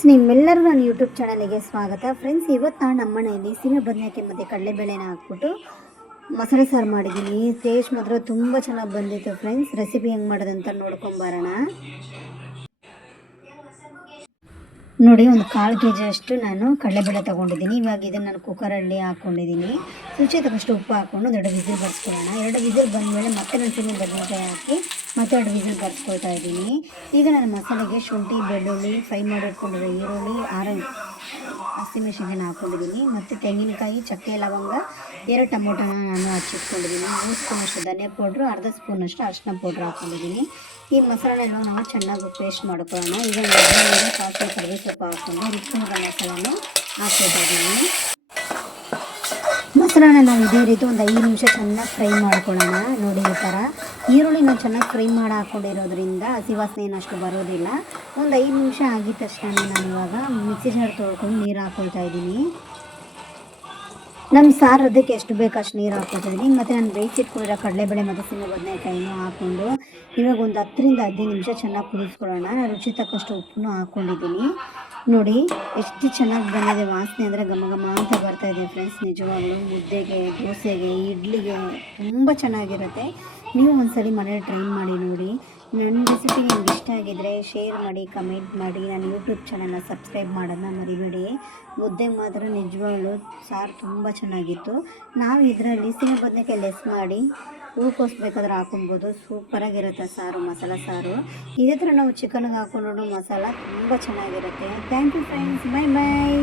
Friends, ನಿಮ್ಮೆಲ್ಲರೂ ನನ್ನ YouTube ಚಾನಲ್ಗೆ ಸ್ವಾಗತ. ಫ್ರೆಂಡ್ಸ್, ಇವತ್ತು ನಾನು ನಮ್ಮ ಮನೆಯಲ್ಲಿ ಸೀಮೆ ಬದನೆಕಾಯಿ ಮತ್ತು ಕಡಲೆಬೇಳೆನ ಹಾಕ್ಬಿಟ್ಟು ಮಸಾಲೆ ಸಾರು ಮಾಡಿದ್ದೀನಿ. ಟೇಸ್ಟ್ ಮಾತ್ರ ತುಂಬ ಚೆನ್ನಾಗಿ ಬಂದಿತ್ತು. ಫ್ರೆಂಡ್ಸ್, ರೆಸಿಪಿ ಹೆಂಗೆ ಮಾಡೋದಂತ ನೋಡ್ಕೊಂಬರೋಣ. ನೋಡಿ, ಒಂದು 1/4 kg ಅಷ್ಟು ನಾನು ಕಡಲೆಬೇಳೆ ತೊಗೊಂಡಿದ್ದೀನಿ. ಇವಾಗ ಇದನ್ನು ನಾನು ಕುಕ್ಕರಲ್ಲಿ ಹಾಕ್ಕೊಂಡಿದ್ದೀನಿ. ರುಚಿ ತಕ್ಕಷ್ಟು ಉಪ್ಪು ಹಾಕ್ಕೊಂಡು 2 ವಿಸಿಲ್ ಬರ್ಸ್ಕೊಳ್ಳೋಣ. 2 ವಿಸಿಲ್ ಬಂದಮೇಲೆ ಮತ್ತೆ ನಾನು ಸೀಮೆ ಬದನೆಕಾಯಿ ಹಾಕಿ ಮತ್ತೆ 2 ವಿಸಿಲ್ ಬರ್ಸ್ಕೊಳ್ತಾ ಇದ್ದೀನಿ. ಈಗ ನಾನು ಮಸಾಲೆಗೆ ಶುಂಠಿ, ಬೆಳ್ಳುಳ್ಳಿ, ಫ್ರೈ ಮಾಡಿ ಇಟ್ಕೊಂಡಿರೋ ಈರುಳ್ಳಿ, 6 ಹಸಿಮೆಣಸಿನ್ಕಾಯಿನ ಹಾಕ್ಕೊಂಡಿದ್ದೀನಿ. ಮತ್ತು ತೆಂಗಿನಕಾಯಿ, ಚಕ್ಕೆ, ಲವಂಗ, 2 ಟೊಮೊಟೊನ ನಾನು ಹಚ್ಚಿಟ್ಕೊಂಡಿದ್ದೀನಿ. 3 ಸ್ಪೂನಷ್ಟು ಧನಿಯಾ ಪೌಡ್ರು, ಅರ್ಧ ಸ್ಪೂನಷ್ಟು ಅರಿಶಿನ ಪೌಡ್ರ್ ಹಾಕ್ಕೊಂಡಿದ್ದೀನಿ. ಈ ಮಸಾಲೆಲ್ಲ ನಾವು ಚೆನ್ನಾಗಿ ಪೇಸ್ಟ್ ಮಾಡ್ಕೊಳ್ಳೋಣ. ಈಗ ಸಾಸಿವೆ, ಕರಿಬೇವು ಸೊಪ್ಪು ಹಾಕ್ಕೊಂಡು ರುಚಿಯಾದ ಮಸಾಲೆಯನ್ನು ಹಾಕ್ಕೊಳ್ತಿದ್ದೀನಿ. ಮಸಾಲೆನ ನಾವು ಇದೇ ರೀತಿ ಒಂದು 5 ನಿಮಿಷ ಚೆನ್ನಾಗಿ ಫ್ರೈ ಮಾಡ್ಕೊಳ್ಳೋಣ. ನೋಡಿ, ಈ ಥರ ಈರುಳ್ಳಿ ನಾವು ಚೆನ್ನಾಗಿ ಫ್ರೈ ಮಾಡಿ ಹಾಕ್ಕೊಂಡಿರೋದ್ರಿಂದ ಹಸಿ ವಾಸನೆ ಏನಷ್ಟು ಬರೋದಿಲ್ಲ. ಒಂದು 5 ನಿಮಿಷ ಆಗಿದ ತಕ್ಷಣ ನಾನು ಇವಾಗ ಮಿಕ್ಸಿ ಜಾರ್ ತೊಳ್ಕೊಂಡು ನೀರು ಹಾಕ್ಕೊಳ್ತಾ ಇದ್ದೀನಿ. ನಮ್ಮ ಸಾರು ಅದಕ್ಕೆ ಎಷ್ಟು ಬೇಕು ಅಷ್ಟು ನೀರು ಹಾಕ್ಕೊತಿದ್ದೀನಿ. ಮತ್ತು ನಾನು ಬೇಯಿಸಿಟ್ಕೊಂಡಿರೋ ಕಡಲೆಬೇಳೆ ಮತ್ತು ಸೀಮೆ ಬದನೆಕಾಯಿನೂ ಹಾಕ್ಕೊಂಡು ಇವಾಗ ಒಂದು 10ರಿಂದ 15 ನಿಮಿಷ ಚೆನ್ನಾಗಿ ಕುದಿಸ್ಕೊಳ್ಳೋಣ. ರುಚಿ ತಕ್ಕಷ್ಟು ಉಪ್ಪನ್ನು ಹಾಕ್ಕೊಂಡಿದ್ದೀನಿ. ನೋಡಿ, ಎಷ್ಟು ಚೆನ್ನಾಗಿ ಬಂದಿದೆ. ವಾಸನೆ ಅಂದರೆ ಘಮ ಘಮ ಅಂತ ಬರ್ತಾಯಿದೆ. ಫ್ರೆಂಡ್ಸ್, ನಿಜವಾಗ್ಲೂ ಮುದ್ದೆಗೆ, ದೋಸೆಗೆ, ಇಡ್ಲಿಗೆ ತುಂಬ ಚೆನ್ನಾಗಿರುತ್ತೆ. ನೀವು ಒಂದ್ಸಲಿ ಮನೇಲಿ ಟ್ರೈ ಮಾಡಿ ನೋಡಿ. ನನ್ನ ರೆಸಿಪಿ ನಿಮ್ಗೆ ಇಷ್ಟ ಆಗಿದ್ದರೆ ಶೇರ್ ಮಾಡಿ, ಕಮೆಂಟ್ ಮಾಡಿ. ನನ್ನ ಯೂಟ್ಯೂಬ್ ಚಾನಲ್ನ ಸಬ್ಸ್ಕ್ರೈಬ್ ಮಾಡೋದನ್ನ ಮರಿಬೇಡಿ. ಮುದ್ದೆ ಮಾತ್ರ ನಿಜವಾಗ್ಲೂ ಸಾರು ತುಂಬ ಚೆನ್ನಾಗಿತ್ತು. ನಾವು ಇದರಲ್ಲಿ ಸೀಮೆ ಬದನೆಕಾಯಿ ಲೆಸ್ ಮಾಡಿ ಹೂಕೋಸು ಬೇಕಾದ್ರೆ ಹಾಕೊಬೋದು. ಸೂಪರಾಗಿರುತ್ತೆ ಸಾರು, ಮಸಾಲ ಸಾರು. ಇದೇ ಥರ ನಾವು ಚಿಕನ್ಗೆ ಹಾಕೊಂಡು ಮಸಾಲ ತುಂಬ ಚೆನ್ನಾಗಿರುತ್ತೆ. Thank you friends, bye bye.